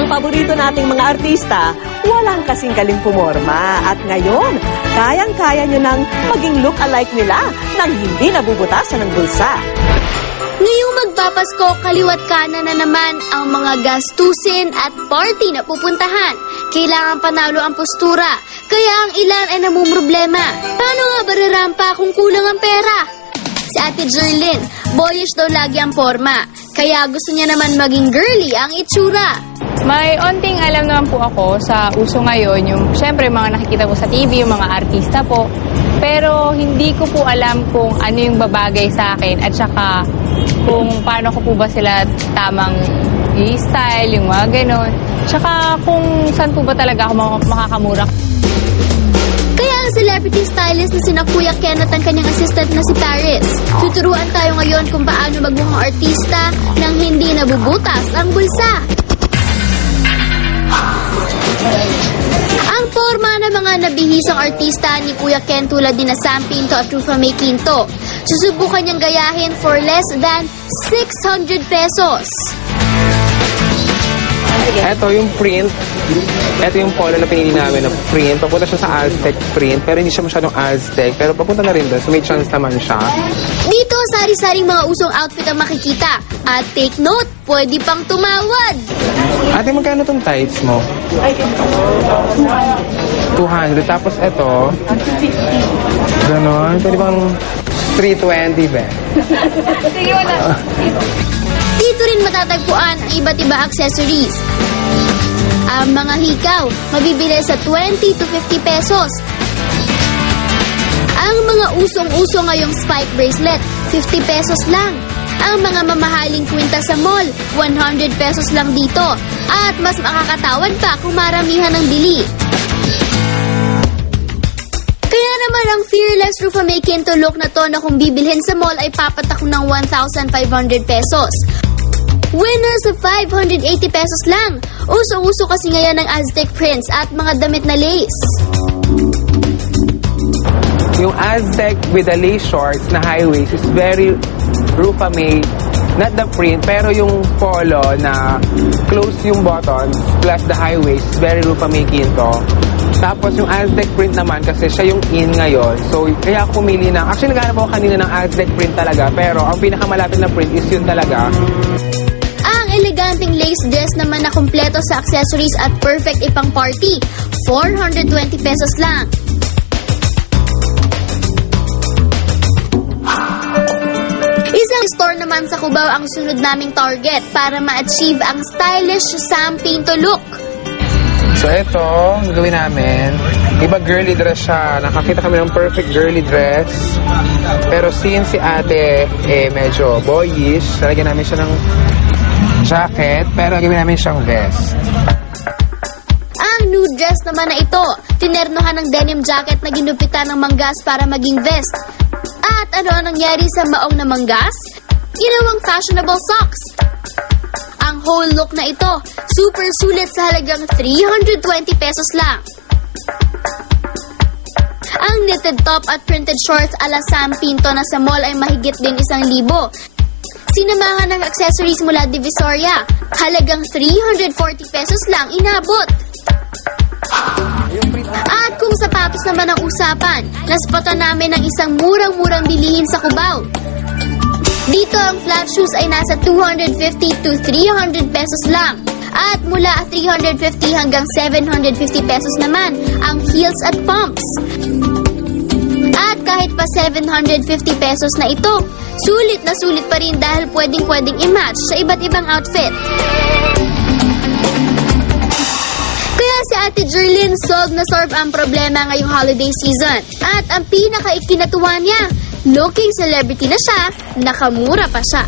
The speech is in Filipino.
Ang paborito nating mga artista, walang kasing galing pumorma. At ngayon, kayang-kaya nyo nang maging look-alike nila nang hindi nabubutasan ng bulsa. Ngayong magpapasko, kaliwat kanan na naman ang mga gastusin at party na pupuntahan. Kailangan panalo ang postura, kaya ang ilan ay namumroblema. Paano nga bararampa kung kulang ang pera? Si Ate Jerlyn, boyish daw lagi ang forma, kaya gusto niya naman maging girly ang itsura. May onting alam naman po ako sa uso ngayon, yung syempre mga nakikita ko sa TV, yung mga artista po. Pero hindi ko po alam kung ano yung babagay sa akin at saka kung paano ko po ba sila tamang i-style, yung mga ganon. Tsaka kung saan po ba talaga ako makakamura. Kaya ang celebrity stylist na sina Kuya Ken at ang kanyang assistant na si Paris. Tuturuan tayo ngayon kung paano magmukhang artista nang hindi nabubutas ang bulsa. Ang forma ng mga nabihisang artista ni Kuya Ken tulad ni Sam Pinto at Rufa May Quinto, susubukan niyang gayahin for less than 600 pesos. Ito yung print. Ito yung polo na pinili namin na print. Papunta siya sa Aztec print, pero hindi siya masyadong Aztec. Pero papunta na rin doon, so may chance naman siya. Dito, sari-saring mga usong outfit ang makikita. At take note, pwede pang tumawad. Ate, magkano tong tights mo? 200. Tapos ito, ganon. Pwede bang 320, be? Sige, wala. Dito rin matatagpuan ang iba't iba accessories. Ang mga hikaw, mabibili sa 20 to 50 pesos. Ang mga usong-uso ngayong spike bracelet, 50 pesos lang. Ang mga mamahaling kwintas sa mall, 100 pesos lang dito. At mas makakatawad pa kung maramihan ng bili. Kaya naman ang fearless Rufa May Quinto look na to na kung bibilhin sa mall ay papatak ng 1,500 pesos. Winners of 580 pesos lang. Uso-uso kasi ngayon ng Aztec prints at mga damit na lace. Yung Aztec with the lace shorts na high waist is very Rufa May. Not the print, pero yung polo na close yung buttons plus the high waist is very Rufa May Quinto. Tapos yung Aztec print naman kasi siya yung in ngayon. So kaya ako pumili ng, actually naghanap ako kanina ng Aztec print talaga, pero ang pinakamalapit na print is yun talaga. Ang eleganting lace dress naman na kumpleto sa accessories at perfect ipang party, 420 pesos lang. Isang store naman sa Cubao ang sunod naming target para ma-achieve ang stylish Sam Pinto look. So ito, ang gawin namin, iba girly dress siya. Nakakita kami ng perfect girly dress. Pero since si ate medyo boyish, lalagyan namin siya ng jacket, pero gawin namin siyang vest. Ang nude dress naman na ito, tinernohan ng denim jacket na ginupitan ng manggas para maging vest. At ano ang nangyari sa maong na manggas? Ginawang fashionable socks. Ang whole look na ito, super sulit sa halagang 320 pesos lang. Ang knitted top at printed shorts ala Sam Pinto na sa mall ay mahigit din 1,000. Sinamahan ng accessories mula Divisoria, halagang 340 pesos lang inabot. At kung sapatos naman ang usapan, naspatan namin ng isang murang-murang bilihin sa Cubao. Dito ang flat shoes ay nasa 250 to 300 pesos lang. At mula 350 hanggang 750 pesos naman ang heels at pumps. At kahit pa 750 pesos na ito, sulit na sulit pa rin dahil pwedeng-pwedeng i-match sa iba't ibang outfit. Kaya si Ate Jerlyn solve na solve ang problema ngayong holiday season. At ang pinaka-ikinatuwa niya, looking celebrity na siya, nakamura pa siya.